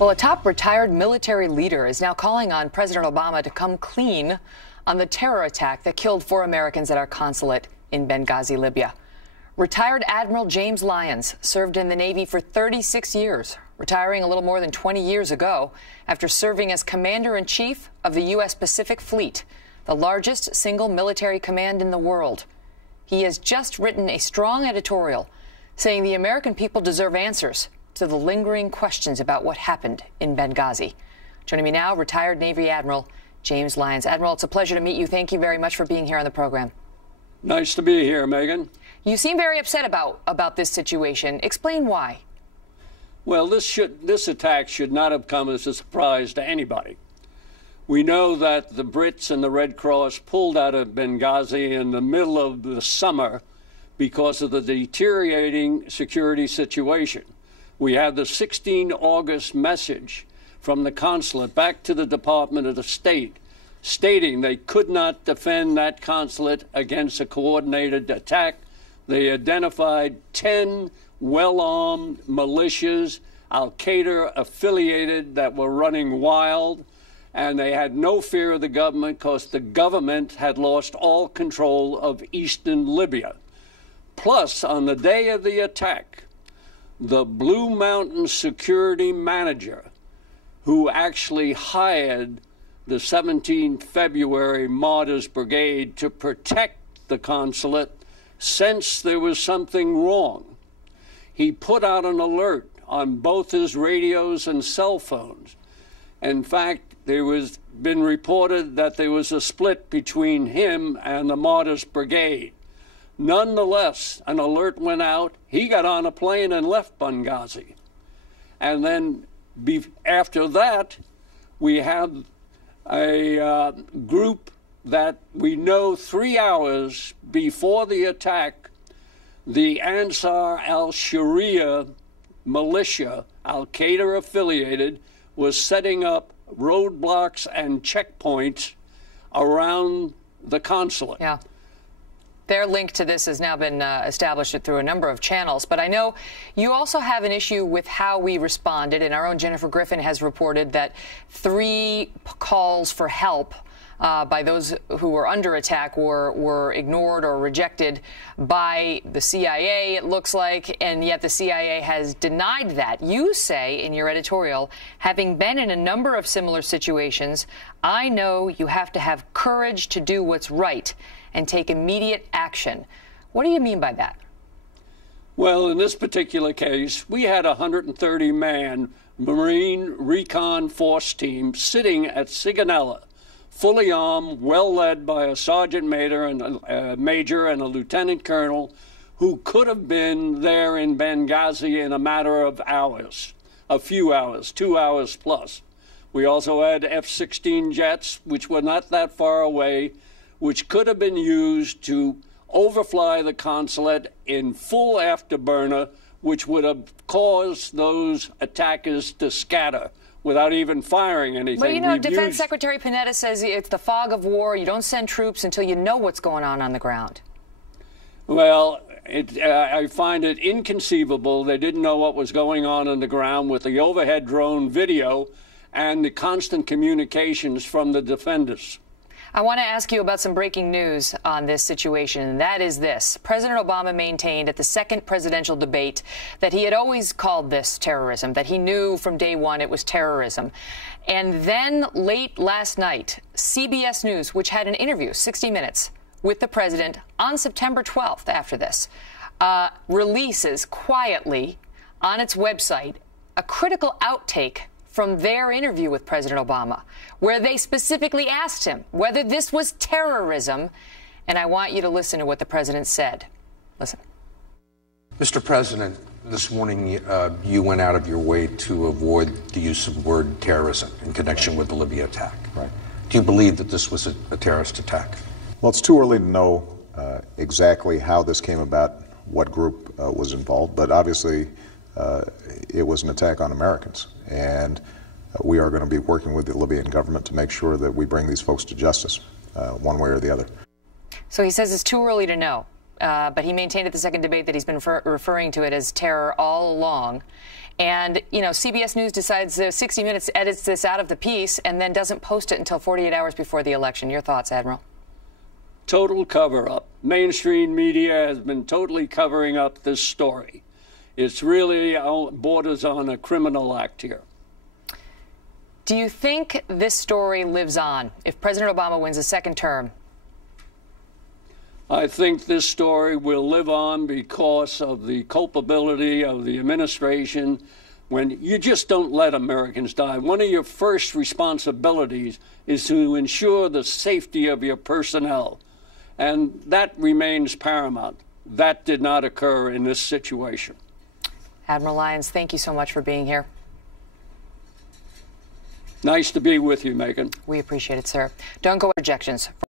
Well, a top retired military leader is now calling on President Obama to come clean on the terror attack that killed 4 Americans at our consulate in Benghazi, Libya. Retired Admiral James Lyons served in the Navy for 36 years, retiring a little more than 20 years ago after serving as Commander-in-Chief of the U.S. Pacific Fleet, the largest single military command in the world. He has just written a strong editorial saying the American people deserve answers to the lingering questions about what happened in Benghazi. Joining me now, retired Navy Admiral James Lyons. Admiral, it's a pleasure to meet you. Thank you very much for being here on the program. Nice to be here, Megyn. You seem very upset about this situation. Explain why. Well, this attack should not have come as a surprise to anybody. We know that the Brits and the Red Cross pulled out of Benghazi in the middle of the summer because of the deteriorating security situation. We had the 16 August message from the consulate back to the Department of State stating they could not defend that consulate against a coordinated attack. They identified 10 well-armed militias, Al-Qaeda affiliated, that were running wild, and they had no fear of the government because the government had lost all control of eastern Libya. Plus, on the day of the attack, the Blue Mountain security manager, who actually hired the 17th February Martyrs Brigade to protect the consulate, sensed there was something wrong. He put out an alert on both his radios and cell phones. In fact, there was been reported that there was a split between him and the Martyrs Brigade. Nonetheless, an alert went out. He got on a plane and left Benghazi. And then after that, we have a group that we know 3 hours before the attack, the Ansar al-Sharia militia, Al-Qaeda affiliated, was setting up roadblocks and checkpoints around the consulate. Yeah. Their link to this has now been established through a number of channels. But I know you also have an issue with how we responded, and our own Jennifer Griffin has reported that 3 calls for help by those who were under attack were ignored or rejected by the CIA, it looks like, and yet the CIA has denied that. You say in your editorial, having been in a number of similar situations, I know you have to have courage to do what's right and take immediate action. What do you mean by that? Well, in this particular case, we had a 130-man Marine Recon Force team sitting at Sigonella, fully armed, well led by a sergeant major and a lieutenant colonel who could have been there in Benghazi in a matter of hours, a few hours, 2 hours plus. We also had F-16 jets, which were not that far away, which could have been used to overfly the consulate in full afterburner, which would have caused those attackers to scatter without even firing anything. But, you know, Defense Secretary Panetta says it's the fog of war. You don't send troops until you know what's going on the ground. Well, I find it inconceivable they didn't know what was going on the ground with the overhead drone video and the constant communications from the defenders. I want to ask you about some breaking news on this situation, and that is this. President Obama maintained at the second presidential debate that he had always called this terrorism, that he knew from day one it was terrorism. And then late last night, CBS News, which had an interview, 60 Minutes, with the president on September 12th after this, releases quietly on its website a critical outtake from their interview with President Obama, where they specifically asked him whether this was terrorism. And I want you to listen to what the president said. Listen. Mr. President, this morning you went out of your way to avoid the use of the word terrorism in connection with the Libya attack. Right. Do you believe that this was a terrorist attack? Well, it's too early to know exactly how this came about, what group was involved, but obviously it was an attack on Americans. And we are going to be working with the Libyan government to make sure that we bring these folks to justice, one way or the other. So he says it's too early to know, but he maintained at the second debate that he's been referring to it as terror all along. And, you know, CBS News decides 60 Minutes edits this out of the piece and then doesn't post it until 48 hours before the election. Your thoughts, Admiral? Total cover-up. Mainstream media has been totally covering up this story. It's really borders on a criminal act here. Do you think this story lives on if President Obama wins a second term? I think this story will live on because of the culpability of the administration when you just don't let Americans die. One of your first responsibilities is to ensure the safety of your personnel, and that remains paramount. That did not occur in this situation. Admiral Lyons, thank you so much for being here. Nice to be with you, Megyn. We appreciate it, sir. Don't go with projections.